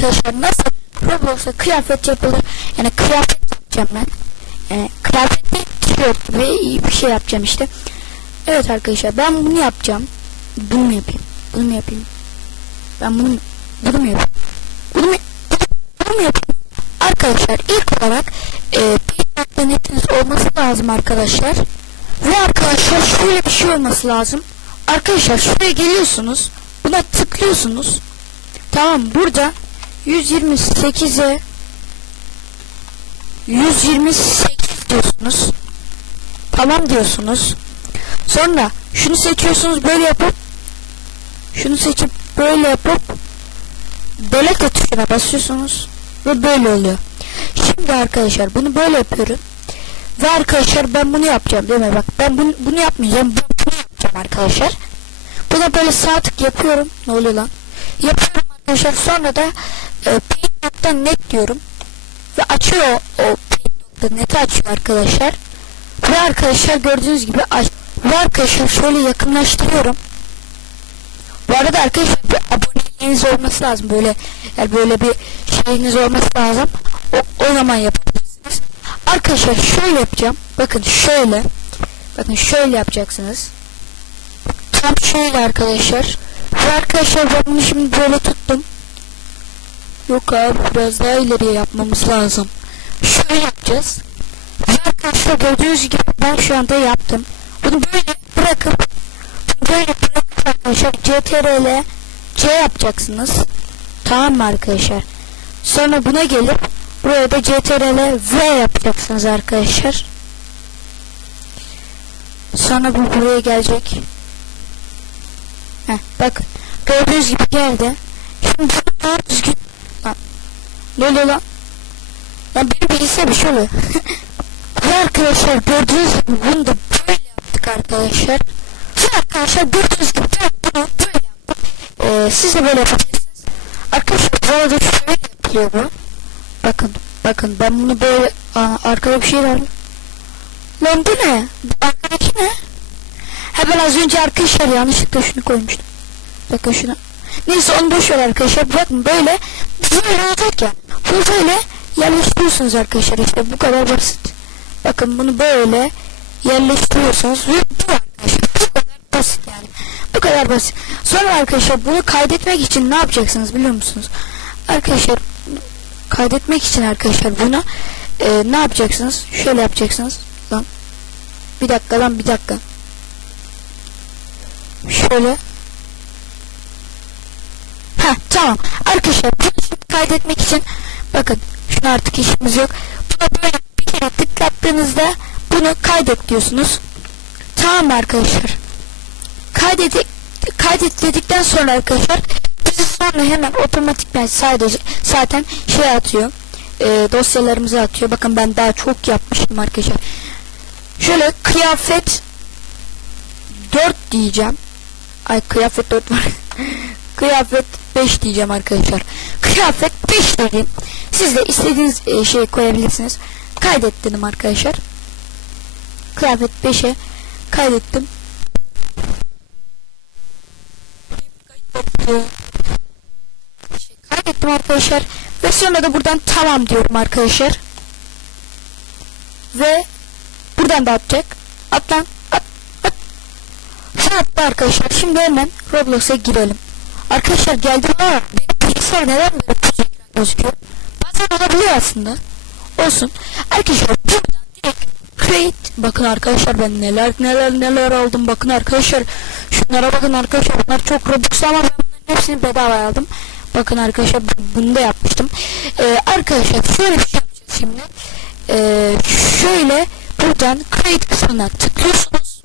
arkadaşlar nasıl Roblox'a kıyafet yapılır. Yani kıyafet yapacağım ben. Yani kıyafet değil tişört gibi iyi bir şey yapacağım işte. Evet arkadaşlar ben bunu yapacağım. Bunu mu yapayım? Bunu mu yapayım? Ben bunu bunu mu yapayım? Bunu mu, bunu mu yapayım? Arkadaşlar ilk olarak e, netiniz olması lazım arkadaşlar. Ve arkadaşlar şöyle bir şey olması lazım. Arkadaşlar şuraya geliyorsunuz. Buna tıklıyorsunuz. Tamam burada 128'e 128 diyorsunuz. Tamam diyorsunuz. Sonra şunu seçiyorsunuz böyle yapıp şunu seçip böyle yapıp delete tuşuna basıyorsunuz ve böyle oluyor. Şimdi arkadaşlar bunu böyle yapıyorum. Ve arkadaşlar ben bunu yapacağım değil mi? Bak ben bunu, bunu yapmayacağım. Bunu yapacağım arkadaşlar. Buna böyle sağ tık yapıyorum. Ne oluyor lan? Yapıyorum arkadaşlar. Sonra da e, paint.net diyorum. Ve açıyor o, paint.net'i açıyor arkadaşlar. Ve arkadaşlar gördüğünüz gibi. Ve arkadaşlar şöyle yakınlaştırıyorum. Bu arada arkadaşlar bir aboneliğiniz olması lazım. Böyle yani böyle bir şeyiniz olması lazım. O, o zaman yapabilirsiniz. Arkadaşlar şöyle yapacağım. Bakın şöyle. Bakın şöyle yapacaksınız. Tam şöyle arkadaşlar. Ve arkadaşlar ben bunu şimdi böyle tuttum. Yok abi biraz daha ileriye yapmamız lazım. Şöyle yapacağız. Arkadaşlar gördüğünüz gibi ben şu anda yaptım. Bunu böyle bırakıp böyle bırakıp arkadaşlar CTRL C yapacaksınız. Tamam mı arkadaşlar? Sonra buna gelip buraya da CTRL V yapacaksınız arkadaşlar. Sonra bu buraya gelecek. Heh, bakın. Gördüğünüz gibi geldi. Şimdi doğru düzgün... Oluyor lan? Lan benim bilgisayar bir şey oluyor. Arkadaşlar gördüğünüz gibi bunu da böyle yaptık arkadaşlar. Arkadaşlar gördüğünüz gibi ben bunu böyle yaptım. Ee, siz de böyle yapabilirsiniz. Arkadaşlar bu arada şöyle yapılıyor bu. Bakın bakın ben bunu böyle Aa, arkada bir şey var. Lan bu ne? Arkadaki ne? Hemen az önce arkadaşlar yanlışlıkla şunu koymuştum. Bakın şunu. Neyse onu boş arkadaşlar. Bakın böyle böyle olacak ya. Bunu böyle yerleştiriyorsunuz arkadaşlar. İşte bu kadar basit. Bakın bunu böyle yerleştiriyorsunuz ve bu arkadaşlar. Bu kadar basit yani. Bu kadar basit. Sonra arkadaşlar bunu kaydetmek için ne yapacaksınız biliyor musunuz? Arkadaşlar kaydetmek için arkadaşlar bunu e, ne yapacaksınız? Şöyle yapacaksınız. Lan. Bir dakika lan bir dakika. Şöyle. Ha tamam. Arkadaşlar bunu kaydetmek için bakın şuna artık işimiz yok. Buna böyle bir kere tıklattığınızda bunu kaydet diyorsunuz. Tamam arkadaşlar? Kaydet kaydet dedikten sonra arkadaşlar bizi sonra hemen otomatikman sadece zaten şey atıyor. E, dosyalarımızı atıyor. Bakın ben daha çok yapmıştım arkadaşlar. Şöyle kıyafet 4 diyeceğim. Ay kıyafet 4 var. kıyafet 5 diyeceğim arkadaşlar. Kıyafet 5 dedim. Siz de istediğiniz e, şeyi koyabilirsiniz. Kaydet dedim arkadaşlar. Kıyafet 5'e kaydettim. Şey, kaydettim arkadaşlar. Ve sonra da buradan tamam diyorum arkadaşlar. Ve buradan da atacak. At lan. At. At. Attı arkadaşlar. Şimdi hemen Roblox'a girelim. Arkadaşlar geldim ama benim bilgisayar neden böyle gözüküyor? Bazen olabiliyor aslında. Olsun. Arkadaşlar buradan direkt create. Bakın arkadaşlar ben neler neler neler aldım. Bakın arkadaşlar. Şunlara bakın arkadaşlar. Bunlar çok Robux ama ben bunların hepsini bedava aldım. Bakın arkadaşlar bunu da yapmıştım. Ee, arkadaşlar şöyle bir şey yapacağız şimdi. Ee, şöyle buradan create kısmına tıklıyorsunuz.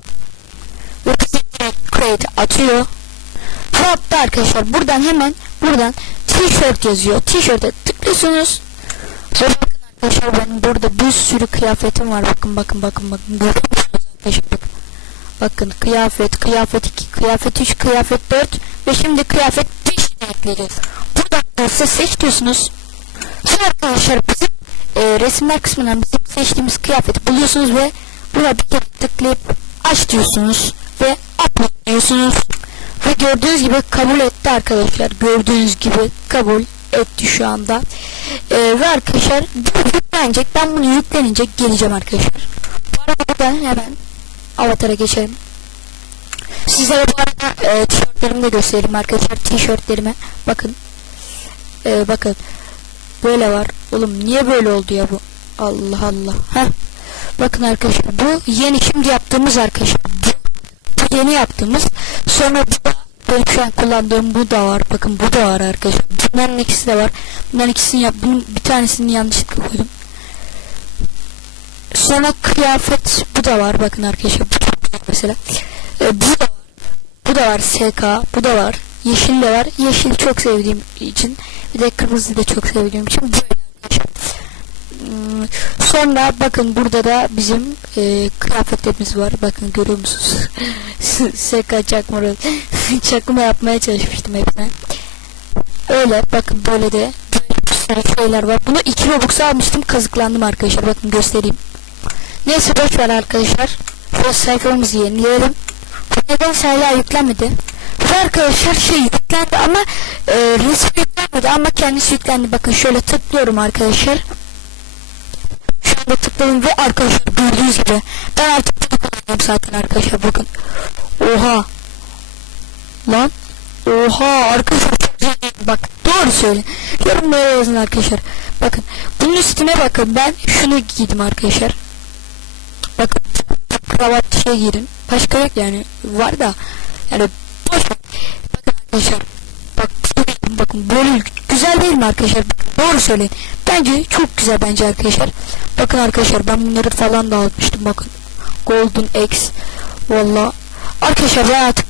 Ve direkt create atıyor. Hatta arkadaşlar buradan hemen buradan t-shirt yazıyor. T-shirt'e tıklıyorsunuz. Bakın arkadaşlar benim burada bir sürü kıyafetim var. Bakın bakın bakın bakın. Bakın. Bakın kıyafet, kıyafet 2, kıyafet 3, kıyafet 4 ve şimdi kıyafet 5 ekleyeceğiz. Buradan da seç diyorsunuz. Sonra arkadaşlar bizim e, resimler kısmından bizim seçtiğimiz kıyafeti buluyorsunuz ve buna bir kere tıklayıp aç diyorsunuz ve upload diyorsunuz. Ve gördüğünüz gibi kabul etti arkadaşlar. Gördüğünüz gibi kabul etti şu anda. Ee, ve arkadaşlar bu yüklenecek. Ben bunu yüklenince geleceğim arkadaşlar. Bu arada da hemen avatara geçelim. Sizlere bu arada e, tişörtlerimi de göstereyim arkadaşlar. Tişörtlerime bakın. E, bakın. Böyle var. Oğlum niye böyle oldu ya bu? Allah Allah. Heh. Bakın arkadaşlar bu yeni şimdi yaptığımız arkadaşlar. Bu, bu yeni yaptığımız. Sonra bu benim şu an kullandığım bu da var. Bakın bu da var arkadaşlar. Bunların ikisi de var. Bunların ikisini yap. Bunun bir tanesini yanlışlıkla koydum. Sonra kıyafet bu da var. Bakın arkadaşlar bu çok güzel mesela. E, bu da var. Bu da var SK. Bu da var. Yeşil de var. Yeşil çok sevdiğim için. Bir de kırmızı da çok sevdiğim için böyle. Hmm, Sonra bakın burada da bizim e, kıyafetlerimiz var. Bakın görüyor musunuz? SK çakma çakma yapmaya çalışmıştım hepsine. Öyle bakın böyle de şeyler var. Bunu 2 Robux'a almıştım. Kazıklandım arkadaşlar. Bakın göstereyim. Neyse boş ver arkadaşlar. Şu sayfamızı yenileyelim. Bu nedense hala yüklenmedi. Ve arkadaşlar şey yüklendi ama e, resim yüklenmedi ama kendisi yüklendi. Bakın şöyle tıklıyorum arkadaşlar. Şu anda tıkladım ve arkadaşlar gördüğünüz gibi ben artık bunu kullanıyorum zaten arkadaşlar bakın. Oha. Lan. Oha arkadaşlar. Bak doğru söyle. Yorumlara yazın arkadaşlar. Bakın bunun üstüne bakın ben şunu giydim arkadaşlar. Bakın kravat şey giydin. Başka yok yani var da yani boş. Bakın arkadaşlar. Bak bakın böyle güzel değil mi arkadaşlar? Doğru söyleyin. Bence çok güzel bence arkadaşlar. Bakın arkadaşlar ben bunları falan da almıştım bakın. Golden X. Valla. Arkadaşlar ben artık.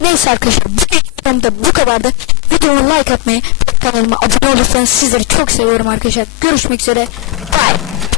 Neyse arkadaşlar bu videomda bu kadardı. Videomu like atmayı, kanalıma abone olursanız sizleri çok seviyorum arkadaşlar. Görüşmek üzere. Bye.